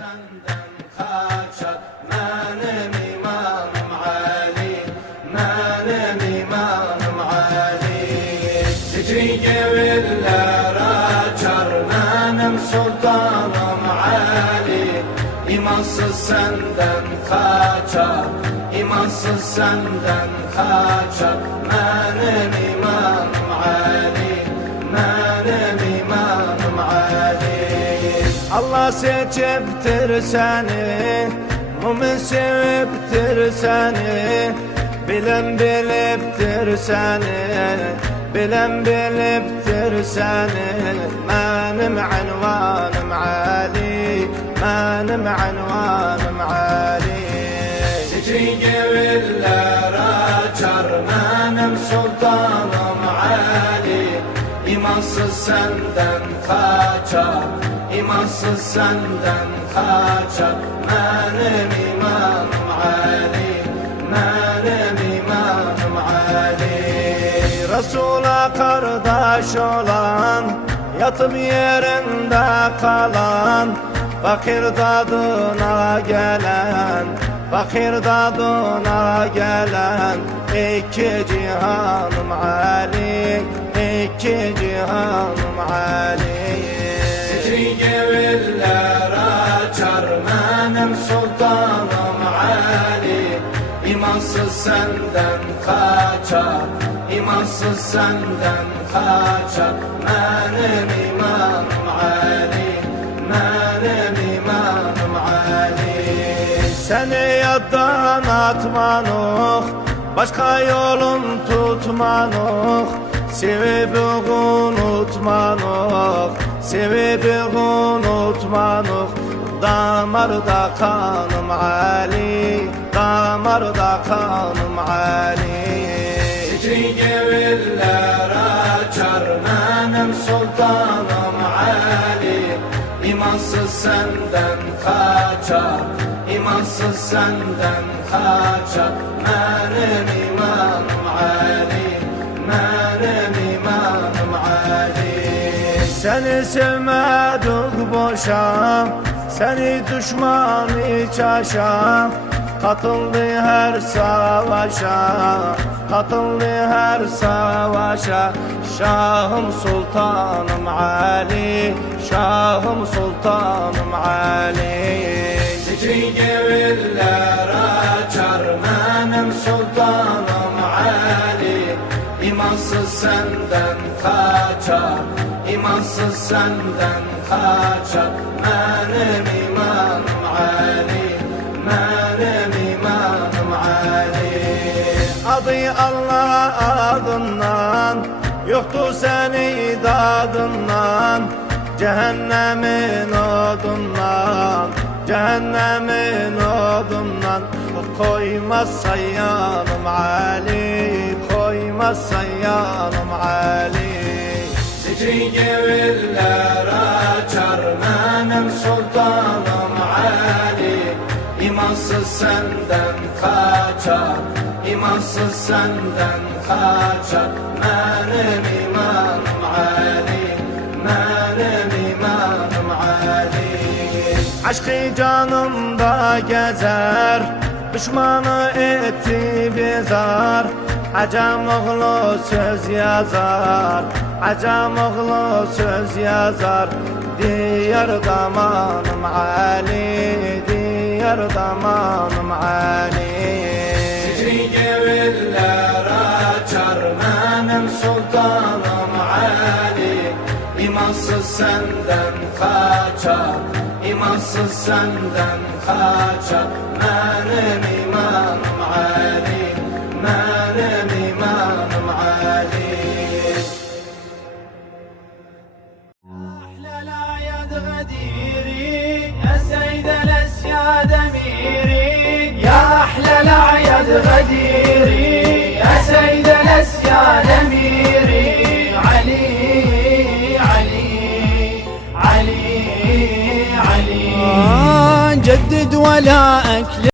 senden kaçar benim imanım Ali, benim imanım Ali. Zikri geviller açar benim sultanım Ali. İmansız senden kaçar, imansız senden kaçar benim imanım Ali, benim imanım Ali. Allah seçiptir seni, mümin seviptir seni, bilen biliptir seni, bilen biliptir seni. Benim ünvanım Ali, benim ünvanım Ali. Zikri geviller açar benim sultanım Ali. İmansız senden kaçar, imansız senden kaçar benim imanım Ali, benim imanım Ali. Resul'a kardeş olan, yatıp yerinde kalan, fakir dadına gelen, fakir dadına gelen, iki cihanım Ali, iki cihanım Ali. Zikri geviller açar benim sultanım Ali. İmansız senden kaçar, imansız senden kaçar benim imanım Ali, benim imanım Ali. Seni yaddan atmanok, başka yolun tutmanok, sevip unutmanok, sevip unutmanok. Damarda kanım Ali, damarda kanım Ali. Zikri geviller açar benim sultanım Ali. İmansız senden kaçar, imansız senden kaçar benim imanım Ali, benim imanım Ali. Seni sevmedik boşa, seni düşman hiç aşa, katıldı her savaşa, katıldı her savaşa. Şahım sultanım Ali, şahım sultanım Ali. Zikri geviller açar benim sultanım Ali. İmansız senden kaçar, imansız senden kaçar benim imanım Ali, benim imanım Ali. Adı Allah adından, yoktu seni dadından, cehennemin odundan, cehennemin odundan. Koymazsa yanım Ali, koymazsa yanım Ali. Zikri geviller açar benim sultanım Ali. İmansız senden kaçar, imansız senden kaçar benim imanım Ali, benim imanım Ali. Aşkı canımda gezer, düşmanı etti bizar. Acem oğlu söz yazar, acem oğlu söz yazar. Diyar damanım Ali, diyar damanım Ali. Zikri geviller açar benim sultanım Ali. İmansız senden kaçar, imansız senden kaçar benim imanım Ali, benim imanım Ali. أحلى الأعياد غديري يا سيد الأسياد أميري، يا أحلى الأعياد غديري يا سيد الأسياد أميري. علي علي علي علي، جدد ولاءك